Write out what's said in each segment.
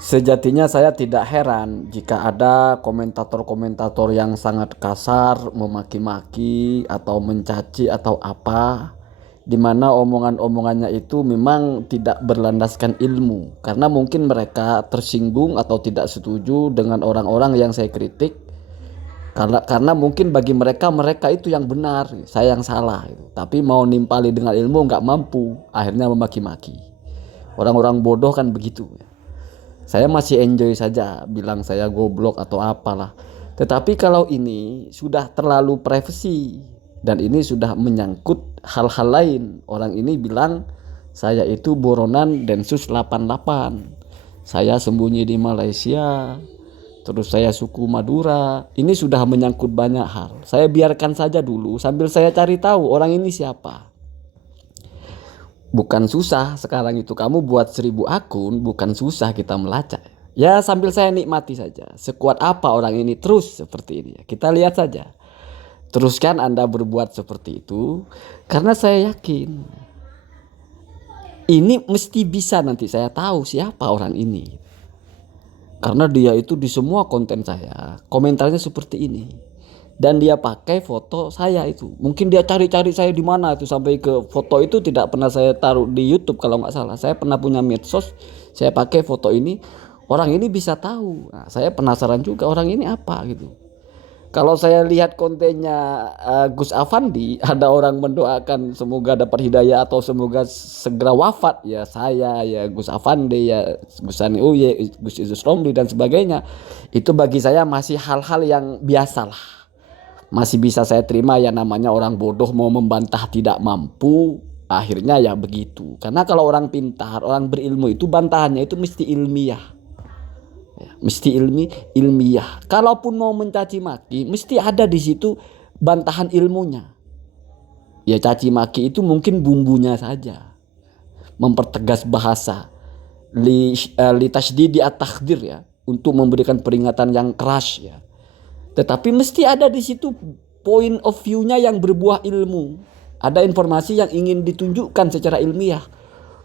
Sejatinya saya tidak heran jika ada komentator-komentator yang sangat kasar, memaki-maki atau mencaci atau apa, di mana omongan-omongannya itu memang tidak berlandaskan ilmu, karena mungkin mereka tersinggung atau tidak setuju dengan orang-orang yang saya kritik, karena mungkin bagi mereka itu yang benar, saya yang salah, tapi mau nimpali dengan ilmu nggak mampu, akhirnya memaki-maki. Orang-orang bodoh kan begitu. Saya masih enjoy saja bilang saya goblok atau apalah. Tetapi kalau ini sudah terlalu privasi dan ini sudah menyangkut hal-hal lain. Orang ini bilang saya itu buronan Densus 88. Saya sembunyi di Malaysia. Terus saya suku Madura. Ini sudah menyangkut banyak hal. Saya biarkan saja dulu sambil saya cari tahu orang ini siapa. Bukan susah sekarang itu, kamu buat 1.000 akun, bukan susah kita melacak. Ya sambil saya nikmati saja. Sekuat apa orang ini terus seperti ini. Kita lihat saja. Teruskan Anda berbuat seperti itu. Karena saya yakin ini mesti bisa, nanti saya tahu siapa orang ini. Karena dia itu di semua konten saya komentarnya seperti ini. Dan dia pakai foto saya itu. Mungkin dia cari-cari saya di mana itu, sampai ke foto itu tidak pernah saya taruh di YouTube kalau nggak salah. Saya pernah punya medsos, saya pakai foto ini. Orang ini bisa tahu. Nah, saya penasaran juga orang ini apa gitu. Kalau saya lihat kontennya Gus Afandi, ada orang mendoakan semoga dapat hidayah atau semoga segera wafat, ya saya, ya Gus Afandi, ya Gus Sani Uye, Gus Izus Romli dan sebagainya. Itu bagi saya masih hal-hal yang biasa lah. Masih bisa saya terima, ya namanya orang bodoh mau membantah tidak mampu, akhirnya ya begitu. Karena kalau orang pintar, orang berilmu itu bantahannya itu mesti ilmiah. Ya, mesti ilmiah. Kalaupun mau mencaci maki, mesti ada di situ bantahan ilmunya. Ya caci maki itu mungkin bumbunya saja. Mempertegas bahasa. Li tasdidi at-takhdir ya, untuk memberikan peringatan yang keras ya. Tetapi mesti ada di situ point of view-nya yang berbuah ilmu. Ada informasi yang ingin ditunjukkan secara ilmiah.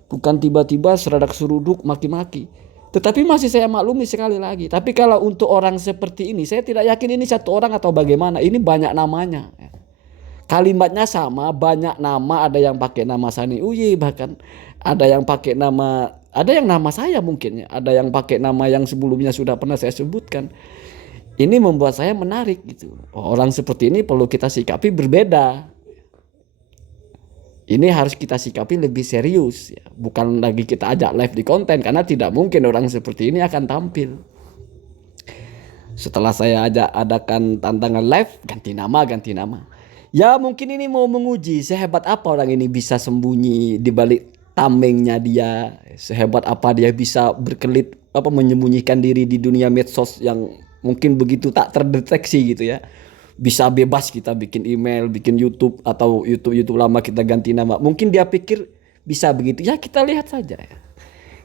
Bukan tiba-tiba seradak seruduk maki-maki. Tetapi masih saya maklumi sekali lagi. Tapi kalau untuk orang seperti ini, saya tidak yakin ini satu orang atau bagaimana. Ini banyak namanya. Kalimatnya sama, banyak nama. Ada yang pakai nama Sani Uyi, bahkan ada yang pakai nama, ada yang nama saya mungkin ya. Ada yang pakai nama yang sebelumnya sudah pernah saya sebutkan. Ini membuat saya menarik gitu. Orang seperti ini perlu kita sikapi berbeda. Ini harus kita sikapi lebih serius ya. Bukan lagi kita ajak live di konten, karena tidak mungkin orang seperti ini akan tampil. Setelah saya ajak adakan tantangan live, ganti nama. Ya mungkin ini mau menguji sehebat apa orang ini bisa sembunyi di balik tamengnya dia. Sehebat apa dia bisa berkelit menyembunyikan diri di dunia medsos yang mungkin begitu tak terdeteksi gitu ya. Bisa bebas kita bikin email, bikin YouTube atau YouTube lama kita ganti nama. Mungkin dia pikir bisa begitu. Ya kita lihat saja ya.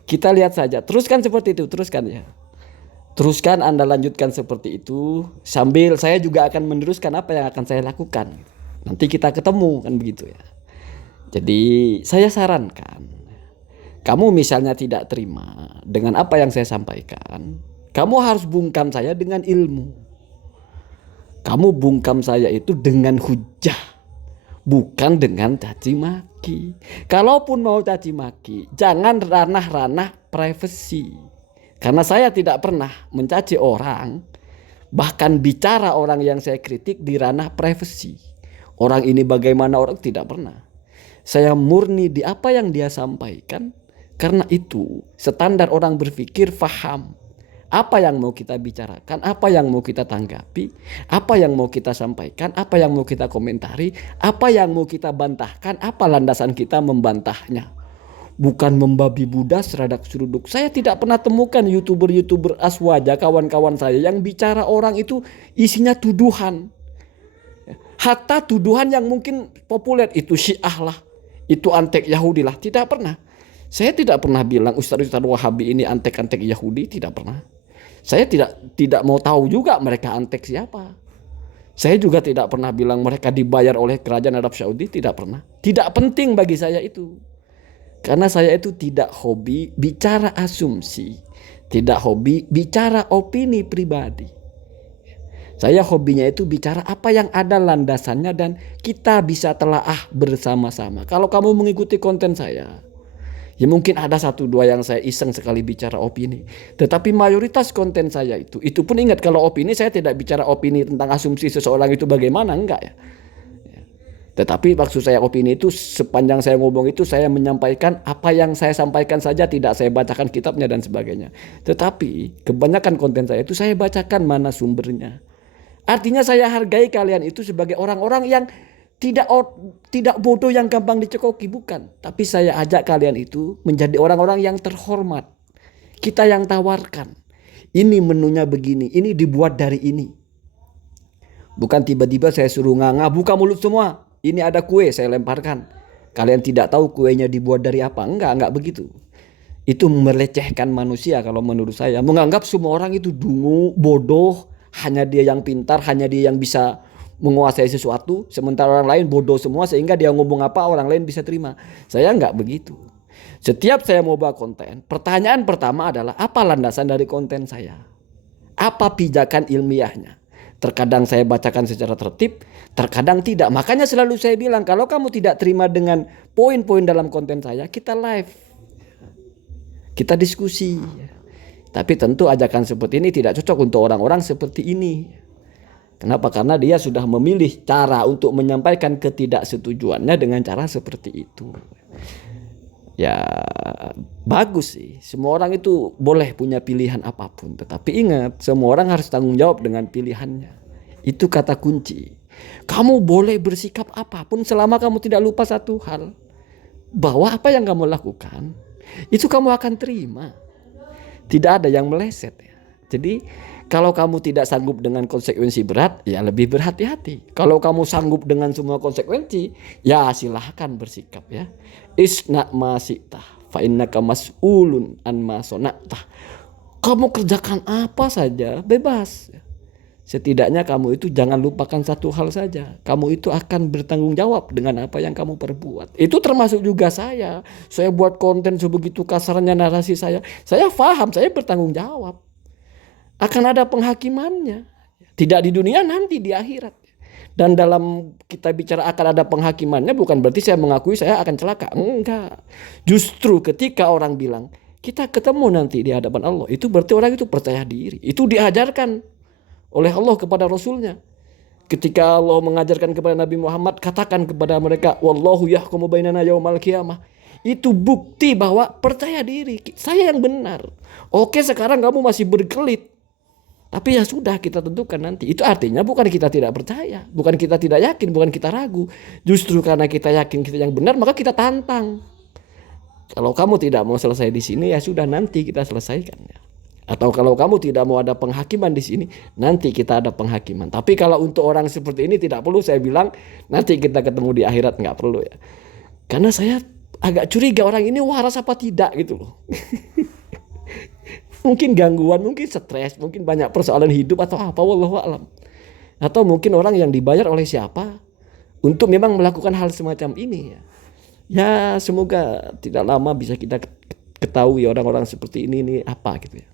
Kita lihat saja. Teruskan seperti itu, teruskan ya. Teruskan Anda lanjutkan seperti itu, sambil saya juga akan meneruskan apa yang akan saya lakukan. Nanti kita ketemu kan begitu ya. Jadi saya sarankan, kamu misalnya tidak terima dengan apa yang saya sampaikan, kamu harus bungkam saya dengan ilmu. Kamu bungkam saya itu dengan hujah, bukan dengan caci maki. Kalaupun mau caci maki, jangan ranah-ranah privasi. Karena saya tidak pernah mencaci orang, bahkan bicara orang yang saya kritik di ranah privasi. Orang ini bagaimana, orang tidak pernah. Saya murni di apa yang dia sampaikan. Karena itu standar orang berpikir faham. Apa yang mau kita bicarakan, apa yang mau kita tanggapi, apa yang mau kita sampaikan, apa yang mau kita komentari, apa yang mau kita bantahkan, apa landasan kita membantahnya. Bukan membabi budak seradak seruduk. Saya tidak pernah temukan YouTuber aswaja kawan-kawan saya yang bicara orang itu isinya tuduhan. Hatta tuduhan yang mungkin populer, itu Syiah lah, itu antek Yahudi lah, tidak pernah. Saya tidak pernah bilang Ustadz Wahabi ini antek-antek Yahudi, tidak pernah. Saya tidak mau tahu juga mereka antek siapa. Saya juga tidak pernah bilang mereka dibayar oleh kerajaan Arab Saudi, tidak pernah. Tidak penting bagi saya itu. Karena saya itu tidak hobi bicara asumsi, Tidak hobi bicara opini pribadi. Saya hobinya itu bicara apa yang ada landasannya dan kita bisa telaah bersama-sama. Kalau kamu mengikuti konten saya, ya mungkin ada satu dua yang saya iseng sekali bicara opini. Tetapi mayoritas konten saya itu pun ingat kalau opini saya tidak bicara opini tentang asumsi seseorang itu bagaimana, enggak ya. Tetapi maksud saya opini itu sepanjang saya ngomong itu saya menyampaikan apa yang saya sampaikan saja, tidak saya bacakan kitabnya dan sebagainya. Tetapi kebanyakan konten saya itu saya bacakan mana sumbernya. Artinya saya hargai kalian itu sebagai orang-orang yang tidak bodoh yang gampang dicekoki, bukan. Tapi saya ajak kalian itu menjadi orang-orang yang terhormat. Kita yang tawarkan. Ini menunya begini, ini dibuat dari ini. Bukan tiba-tiba saya suruh nganga, buka mulut semua. Ini ada kue, saya lemparkan. Kalian tidak tahu kuenya dibuat dari apa. Enggak begitu. Itu melecehkan manusia kalau menurut saya. Menganggap semua orang itu dungu, bodoh. Hanya dia yang pintar, hanya dia yang bisa menguasai sesuatu. Sementara orang lain bodoh semua sehingga dia ngomong apa orang lain bisa terima. Saya enggak begitu. Setiap saya mau buat konten, pertanyaan pertama adalah apa landasan dari konten saya? Apa pijakan ilmiahnya? Terkadang saya bacakan secara tertib, terkadang tidak. Makanya selalu saya bilang kalau kamu tidak terima dengan poin-poin dalam konten saya, kita live. Kita diskusi. Tapi tentu ajakan seperti ini tidak cocok untuk orang-orang seperti ini. Kenapa? Karena dia sudah memilih cara untuk menyampaikan ketidaksetujuannya dengan cara seperti itu. Ya bagus sih. Semua orang itu boleh punya pilihan apapun. Tetapi ingat, semua orang harus tanggung jawab dengan pilihannya. Itu kata kunci. Kamu boleh bersikap apapun selama kamu tidak lupa satu hal. Bahwa apa yang kamu lakukan, itu kamu akan terima. Tidak ada yang meleset. Jadi kalau kamu tidak sanggup dengan konsekuensi berat, ya lebih berhati-hati. Kalau kamu sanggup dengan semua konsekuensi, ya silahkan bersikap ya. Isna ma syi'tah fa innaka mas'ulun an ma sona'tah. Kamu kerjakan apa saja bebas. Setidaknya kamu itu jangan lupakan satu hal saja. Kamu itu akan bertanggung jawab dengan apa yang kamu perbuat. Itu termasuk juga saya. Saya buat konten sebegitu kasarnya narasi saya. Saya paham, saya bertanggung jawab. Akan ada penghakimannya. Tidak di dunia, nanti di akhirat. Dan dalam kita bicara akan ada penghakimannya bukan berarti saya mengakui saya akan celaka. Enggak. Justru ketika orang bilang kita ketemu nanti di hadapan Allah, itu berarti orang itu percaya diri. Itu diajarkan oleh Allah kepada Rasulnya. Ketika Allah mengajarkan kepada Nabi Muhammad, katakan kepada mereka, wallahu yahkumu bainana yaumal qiyamah. Itu bukti bahwa percaya diri. Saya yang benar. Oke, sekarang kamu masih berkelit. Tapi ya sudah, kita tentukan nanti. Itu artinya bukan kita tidak percaya, bukan kita tidak yakin, bukan kita ragu. Justru karena kita yakin kita yang benar, maka kita tantang. Kalau kamu tidak mau selesai di sini, ya sudah, nanti kita selesaikan. Atau kalau kamu tidak mau ada penghakiman di sini, nanti kita ada penghakiman. Tapi kalau untuk orang seperti ini tidak perlu saya bilang, nanti kita ketemu di akhirat, nggak perlu ya. Karena saya agak curiga orang ini waras apa tidak gitu loh. Mungkin gangguan, mungkin stres, mungkin banyak persoalan hidup atau apa, wallahu a'lam. Atau mungkin orang yang dibayar oleh siapa untuk memang melakukan hal semacam ini ya. Ya semoga tidak lama bisa kita ketahui orang-orang seperti ini apa gitu ya.